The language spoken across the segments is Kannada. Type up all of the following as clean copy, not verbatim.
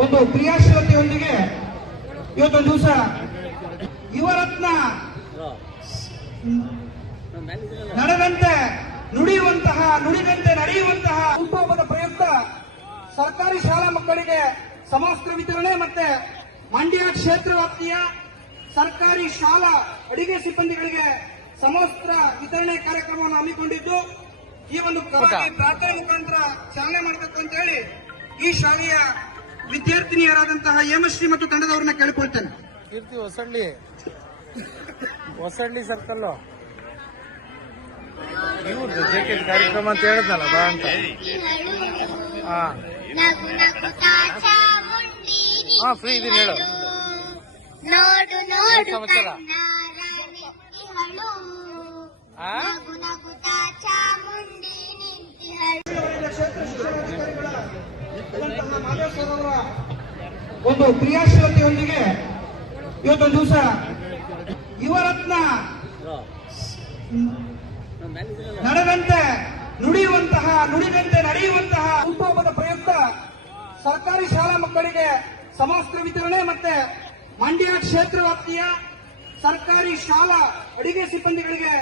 ಒಂದು ಕ್ರಿಯಾಶೀಲತೆಯೊಂದಿಗೆ ಇವತ್ತೊಂದು ದಿವಸ ಯುವರತ್ನ ನಡೆದಂತೆ ನುಡಿಯುವಂತಹ ನುಡಿದಂತೆ ನಡೆಯುವಂತಹ ಹುಟ್ಟುಹಬ್ಬದ ಪ್ರಯುಕ್ತ ಸರ್ಕಾರಿ ಶಾಲಾ ಮಕ್ಕಳಿಗೆ ಸಮವಸ್ತ್ರ ವಿತರಣೆ ಮತ್ತೆ ಮಂಡ್ಯ ಕ್ಷೇತ್ರ ವ್ಯಾಪ್ತಿಯ ಸರ್ಕಾರಿ ಶಾಲಾ ಅಡಿಗೆ ಸಿಬ್ಬಂದಿಗಳಿಗೆ ಸಮವಸ್ತ್ರ ವಿತರಣೆ ಕಾರ್ಯಕ್ರಮವನ್ನು ಹಮ್ಮಿಕೊಂಡಿದ್ದು ಈ ಒಂದು ಪ್ರಾರ್ಥನೆ ಮುಖಾಂತರ ಚಾಲನೆ ಮಾಡಬೇಕು ಅಂತ ಹೇಳಿ ಈ ಶಾಲೆಯ ವಿದ್ಯಾರ್ಥಿನಿಯರಾದಂತಹ ಹೇಮಶ್ರೀ ಮತ್ತು ತಂಡದವರನ್ನ ಕೇಳಿಕೊಳ್ತೇನೆ. ಕೀರ್ತಿ ಹೊಸಳ್ಳಿ ಸರ್ಕಲ್ ಇವ್ರದ್ದು ಜೆಕೆಟ್ ಕಾರ್ಯಕ್ರಮ ಅಂತ ಹೇಳಿದ್ನಲ್ಲ ಬಾ ಅಂತ. ಹಾ ಫ್ರೀ ಇದೀನಿ ಹೇಳು. ಸಮಾಚಾರ ಒಂದು ಕ್ರಿಯಾಶೀಲತೆಯೊಂದಿಗೆ ಇವತ್ತೊಂದು ದಿವಸ ಯುವರತ್ನ ನಡೆದಂತೆ ನುಡಿಯುವಂತಹ ನುಡಿದಂತೆ ನಡೆಯುವಂತಹ ಹುಟ್ಟುಹಬ್ಬದ ಪ್ರಯುಕ್ತ ಸರ್ಕಾರಿ ಶಾಲಾ ಮಕ್ಕಳಿಗೆ ಸಮವಸ್ತ್ರ ವಿತರಣೆ ಮತ್ತೆ ಮಂಡ್ಯ ಕ್ಷೇತ್ರ ವ್ಯಾಪ್ತಿಯ ಸರ್ಕಾರಿ ಶಾಲಾ ಅಡಿಗೆ ಸಿಬ್ಬಂದಿಗಳಿಗೆ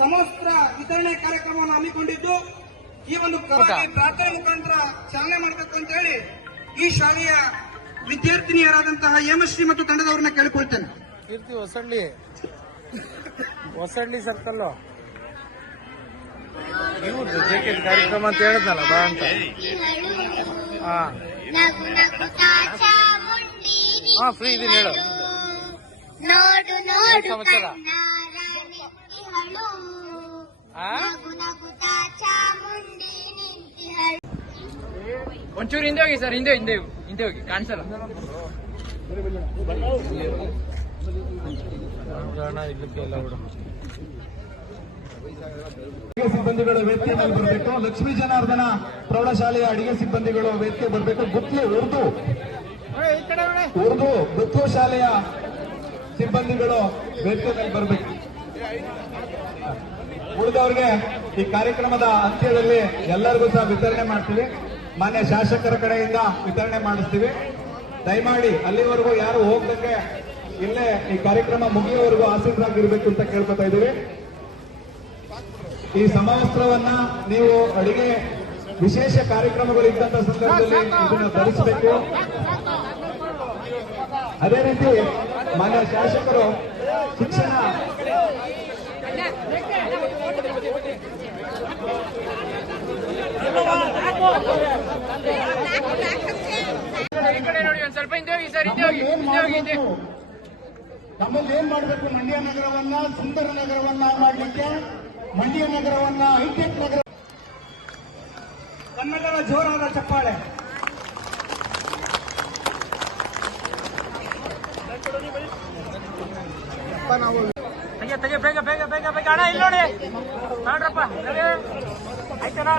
ಸಮವಸ್ತ್ರ ವಿತರಣೆ ಕಾರ್ಯಕ್ರಮವನ್ನು ಹಮ್ಮಿಕೊಂಡಿದ್ದು ಈ ಒಂದು ಪ್ರಾರ್ಥನೆ ಮುಖಾಂತರ ಚಾಲನೆ ಮಾಡಬೇಕು ಅಂತ ಹೇಳಿ ಈ ಶಾಲೆಯ ವಿದ್ಯಾರ್ಥಿನಿಯರಾದಂತಹ ಹೇಮಶ್ರೀ ಮತ್ತು ತಂಡದವರನ್ನ ಕೇಳಿಕೊಳ್ತೇನೆ. ಕೀರ್ತಿ ಹೊಸಳ್ಳಿ ಸರ್ಕಲ್ ಇವ್ರದ್ದು ಜೆಕೆಟ್ ಕಾರ್ಯಕ್ರಮ ಅಂತ ಹೇಳಿದ್ನಲ್ಲ ಬಾ ಅಂತ. ಹಾ ಫ್ರೀ ಇದೀನಿ ಹೇಳು. ಸಮಾಚಾರ ಒಂಚೂರು ಹಿಂದೆ ಹೋಗಿ ಸರ್, ಹಿಂದೆ ಹೋಗಿ ಕಾಣಿಸಲ್ಲ. ಅಡಿಗೆ ಸಿಬ್ಬಂದಿಗಳು ವೇದಿಕೆ ಮೇಲೆ ಬರಬೇಕು. ಲಕ್ಷ್ಮೀ ಜನಾರ್ದನ ಪ್ರೌಢಶಾಲೆಯ ಅಡಿಗೆ ಸಿಬ್ಬಂದಿಗಳು ವೇದಿಕೆ ಬರಬೇಕು. ಉರ್ದು ಗುತ್ಲು ಶಾಲೆಯ ಸಿಬ್ಬಂದಿಗಳು ವೇದಿಕೆ ಮೇಲೆ ಬರಬೇಕು. ಉಳಿದವರಿಗೆ ಈ ಕಾರ್ಯಕ್ರಮದ ಅಂತ್ಯದಲ್ಲಿ ಎಲ್ಲರಿಗೂ ಸಹ ವಿತರಣೆ ಮಾಡ್ತೀವಿ. ಮಾನ್ಯ ಶಾಸಕರ ಕಡೆಯಿಂದ ವಿತರಣೆ ಮಾಡಿಸ್ತೀವಿ. ದಯಮಾಡಿ ಅಲ್ಲಿವರೆಗೂ ಯಾರು ಹೋಗದಂಗೆ ಇಲ್ಲೇ ಈ ಕಾರ್ಯಕ್ರಮ ಮುಗಿಯುವವರೆಗೂ ಆಸೀನರಾಗಿರ್ಬೇಕು ಅಂತ ಕೇಳ್ಕೊತಾ ಇದ್ದೀವಿ. ಈ ಸಮವಸ್ತ್ರವನ್ನ ನೀವು ಅಡಿಗೆ ವಿಶೇಷ ಕಾರ್ಯಕ್ರಮಗಳು ಇದ್ದಂತ ಸಂದರ್ಭದಲ್ಲಿ ಇದನ್ನು ಧರಿಸಬೇಕು. ಅದೇ ರೀತಿ ಮಾನ್ಯ ಶಾಸಕರು ಶಿಕ್ಷಣ ಸ್ವಲ್ಪ ಹಿಂದೆ ಹೋಗಿ ಸರ್, ಹಿಂದೆ ಹೋಗಿ. ನಮ್ಮಲ್ಲಿ ಏನ್ ಮಾಡಬೇಕು? ಮಂಡ್ಯ ನಗರವನ್ನ ಸುಂದರ ನಗರವನ್ನ ಮಾಡಲಿಕ್ಕೆ ಮಂಡ್ಯ ನಗರವನ್ನ ಹೈಟೆಕ್ ನಗರ. ಕನ್ನಡದ ಜೋರಾದ ಚಪ್ಪಾಳೆ. ತೆಗೆ ಬೇಗ ಅಣ್ಣ, ಇಲ್ಲಿ ನೋಡಿ ನೋಡ್ರಪ್ಪ ಆಯ್ತಣ್ಣ.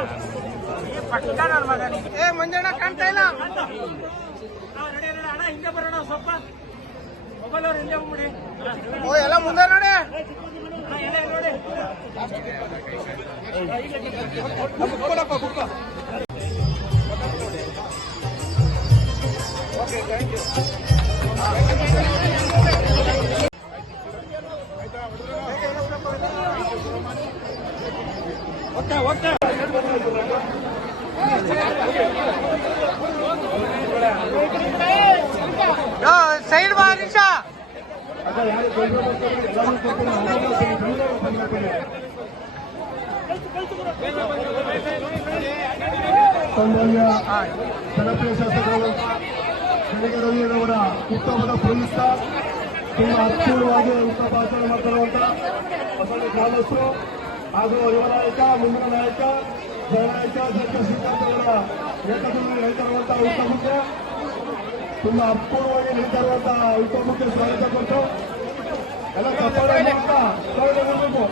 ಈ ಪಕ್ಕ ನನ್ನ ಮಗನಿ ಮಂಜಣ್ಣ ಕಾಣ್ತಾ ಇಲ್ಲ. ಅಣ್ಣ ಹಿಂದೆ ಬರೋಣ, ಸ್ವಲ್ಪ ಮೊಬೈಲ್ ಅವ್ರು ಹಿಂದೆ ಹೋಗ್ಬಿಡಿ. ಎಲ್ಲ ಮುಂದೆ ನೋಡಿ, ಎಲ್ಲ ನೋಡಿ. Okay, thank you. Okay side ಬಾ ನಿಮಿಷ. ಸನ್ಮಾನ್ಯ ಜನಪ್ರಿಯ ಶಾಸಕರು ಬೆಳಗ್ಗೆ ರವಿಯವರ ಹುಟ್ಟುಹಬ್ಬದ ಪ್ರಯುಕ್ತ ತುಂಬಾ ಅರ್ಥಪೂರ್ಣವಾಗಿ ಭಾಷಣ ಮಾಡ್ತಿರುವಂತ ಹೊಸಳ್ಳಿ ಗ್ರಾಮಸ್ಥರು ಹಾಗೂ ಯುವ ನಾಯಕ, ಮುಂದಿನ ನಾಯಕ, ಜನನಾಯಕ ಶ್ರೀಕಾಂತ್ ಅವರ ನೇತೃತ್ವದಲ್ಲಿ ನಡೀತಾ ಇರುವಂತಹ ಹುಟ್ಟುಹಬ್ಬಕ್ಕೆ ತುಂಬಾ ಅರ್ಥಪೂರ್ಣವಾಗಿ ನಡೀತಾ ಇರುವಂತಹ ಹುಟ್ಟುಹಬ್ಬಕ್ಕೆ ಸ್ವಾಗತ ಕೊಟ್ಟು ಎಲ್ಲ ಚಪ್ಪಾಳೆ ಮಾಡ್ತಾ ಸ್ವಾಗತ ಮಾಡಬೇಕು.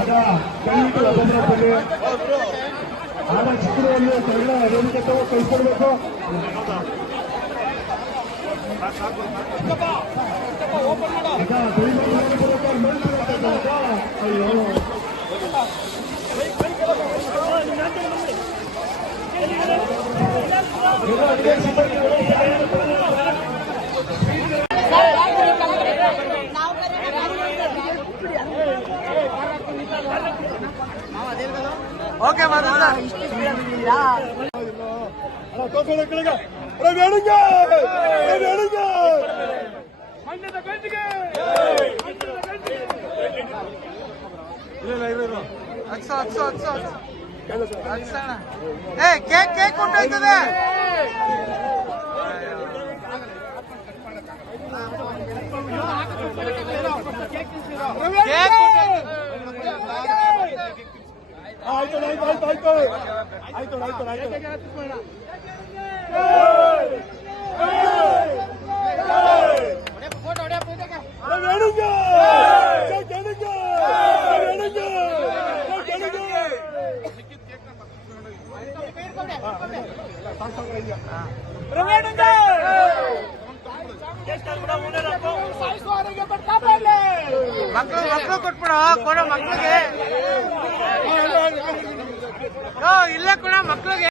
ಆಗ ದಯವಿಟ್ಟು ಭದ್ರಪಲ್ಲಿ ಆಗ ಚಿತ್ರದಲ್ಲಿ ಕನ್ನಡ ವೇದಿಕೆ ಕಳಿಸ್ಕೊಡ್ಬೇಕು. ಈಗ ಅಯ್ಯೋ ಓಕೆ ಮಾತಾಡ ಏ ಕೇಕ್ ಕೇಕ್ ಉಂಟಾಯ್ತದೆ ಕೇಕ್ ಮಕ್ಕಳು ಕೊಟ್ಬಿಡ ಕೊಡ ಮಕ್ಕಳಿಗೆ ಇಲ್ಲ ಕೂಡ ಮಕ್ಕಳಿಗೆ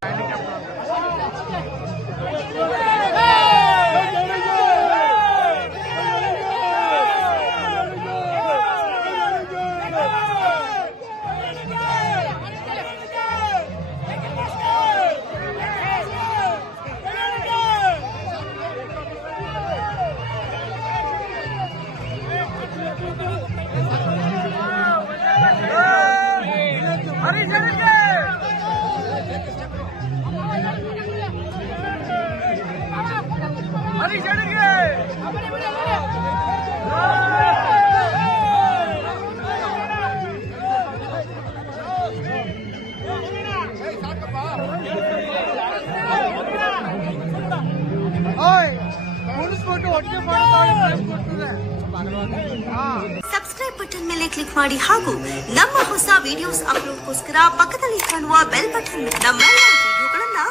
ಸಬ್ಸ್ಕ್ರೈಬ್ ಬಟನ್ ಮೇಲೆ ಕ್ಲಿಕ್ ಮಾಡಿ ಹಾಗೂ ನಮ್ಮ ಹೊಸ ವಿಡಿಯೋಸ್ ಅಪ್ಲೋಡ್ಗೋಸ್ಕರ ಪಕ್ಕದಲ್ಲಿ ಕಾಣುವ ಬೆಲ್ ಬಟನ್ ನಮ್ಮೆಲ್ಲ ವಿಡಿಯೋಗಳನ್ನ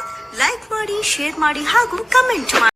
ಲೈಕ್ ಮಾಡಿ, ಶೇರ್ ಮಾಡಿ ಹಾಗೂ ಕಮೆಂಟ್ ಮಾಡಿ.